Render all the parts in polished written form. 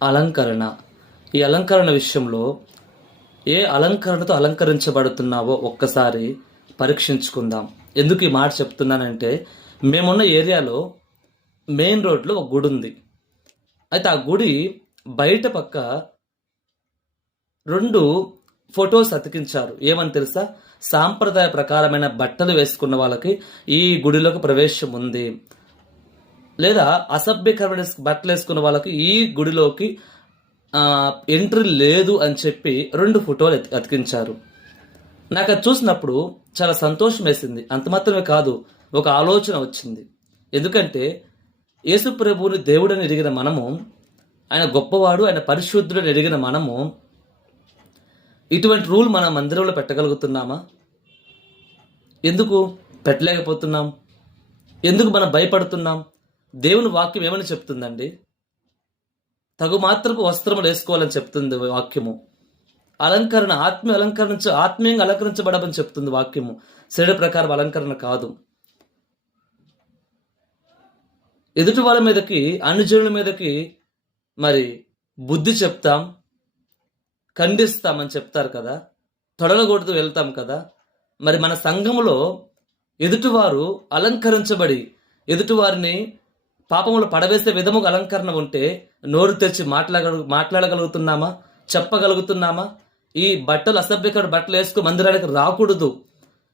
అలంకరణ. ఈ అలంకరణ విషయంలో ఏ అలంకరణతో అలంకరించబడుతున్నావో ఒక్కసారి పరీక్షించుకుందాం. ఎందుకు ఈ మాట చెప్తున్నానంటే, మేమున్న ఏరియాలో మెయిన్ రోడ్లో ఒక గుడి ఉంది. అయితే ఆ గుడి బయట పక్క 2 ఫొటోస్ అతికించారు. ఏమని తెలుసా? సాంప్రదాయ ప్రకారమైన బట్టలు వేసుకున్న వాళ్ళకి ఈ గుడిలోకి ప్రవేశం ఉంది, లేదా అసభ్యకరమైన బట్టలు వేసుకున్న వాళ్ళకి ఈ గుడిలోకి ఎంట్రీ లేదు అని చెప్పి 2 ఫోటోలు అతికించారు. నాకు అది చూసినప్పుడు చాలా సంతోషం వేసింది. అంత మాత్రమే కాదు, ఒక ఆలోచన వచ్చింది. ఎందుకంటే యేసు ప్రభువుని దేవుడని ఎరిగిన మనము, ఆయన గొప్పవాడు, ఆయన పరిశుద్ధుడని ఎరిగిన మనము ఇటువంటి రూల్ మన మందిరంలో పెట్టగలుగుతున్నామా? ఎందుకు పెట్టలేకపోతున్నాం? ఎందుకు మనం భయపడుతున్నాం? దేవుని వాక్యం ఏమని చెప్తుందండి? తగు మాత్రపు వస్త్రములు వేసుకోవాలని చెప్తుంది వాక్యము. అలంకరణ ఆత్మీయంగా అలంకరించబడమని చెప్తుంది వాక్యము. శరీర ప్రకారం అలంకరణ కాదు. ఎదుటి వాళ్ళ మీదకి, అనుజనుల మీదకి మరి బుద్ధి చెప్తాం, ఖండిస్తామని చెప్తారు కదా, తొడలగొడుతూ వెళ్తాం కదా. మరి మన సంఘములో ఎదుటివారు అలంకరించబడి ఎదుటివారిని పాపములు పడవేసే విధముగా అలంకరణ ఉంటే నోరు తెరిచి మాట్లాడగలుగుతున్నామా? చెప్పగలుగుతున్నామా? ఈ బట్టలు అసభ్యకర బట్టలు వేసుకుని మందిరానికి రాకూడదు,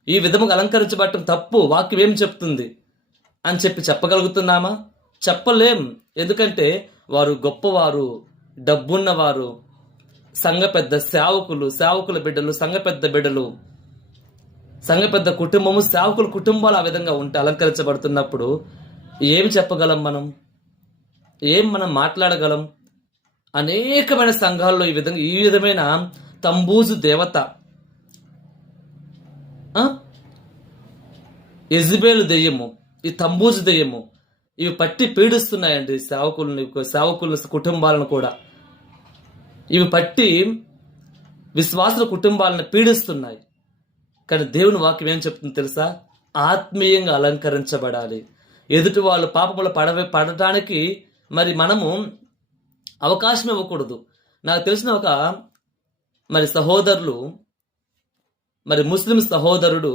ఈ విధముగా అలంకరించబడటం తప్పు, వాక్యం ఏం చెప్తుంది అని చెప్పగలుగుతున్నామా? చెప్పలేం. ఎందుకంటే వారు గొప్పవారు, డబ్బున్నవారు, సంఘ పెద్ద సేవకుల బిడ్డలు, సంఘ పెద్ద బిడ్డలు, సంఘ పెద్ద కుటుంబము, సేవకుల కుటుంబాలు ఆ విధంగా ఉంటే అలంకరించబడుతున్నప్పుడు ఏమి చెప్పగలం? మనం మాట్లాడగలం? అనేకమైన సంఘాల్లో ఈ విధమైన తంబూజు దేవత, యెజబెలు దెయ్యము, ఈ తంబూజు దెయ్యము, ఇవి పట్టి పీడిస్తున్నాయండి సేవకుల కుటుంబాలను కూడా. ఇవి పట్టి విశ్వాసుల కుటుంబాలను పీడిస్తున్నాయి. కానీ దేవుని వాక్యం ఏం చెప్తుంది తెలుసా? ఆత్మీయంగా అలంకరించబడాలి. ఎదుటి వాళ్ళు పాపములు పడటానికి మరి మనము అవకాశం ఇవ్వకూడదు. నాకు తెలిసిన ఒక సహోదరులు, ముస్లిం సహోదరుడు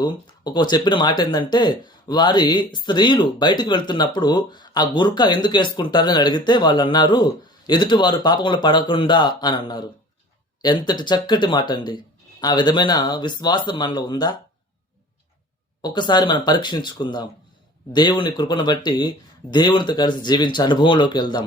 చెప్పిన మాట ఏంటంటే, వారి స్త్రీలు బయటికి వెళ్తున్నప్పుడు ఆ గుర్కా ఎందుకు వేసుకుంటారని అడిగితే వాళ్ళు అన్నారు, ఎదుటి వారు పాపములు పడకుండా అని అన్నారు. ఎంతటి చక్కటి మాట అండి! ఆ విధమైన విశ్వాసం మనలో ఉందా? ఒకసారి మనం పరీక్షించుకుందాం. దేవుని కృపను బట్టి దేవునితో కలిసి జీవించే అనుభవంలోకి వెళ్దాం.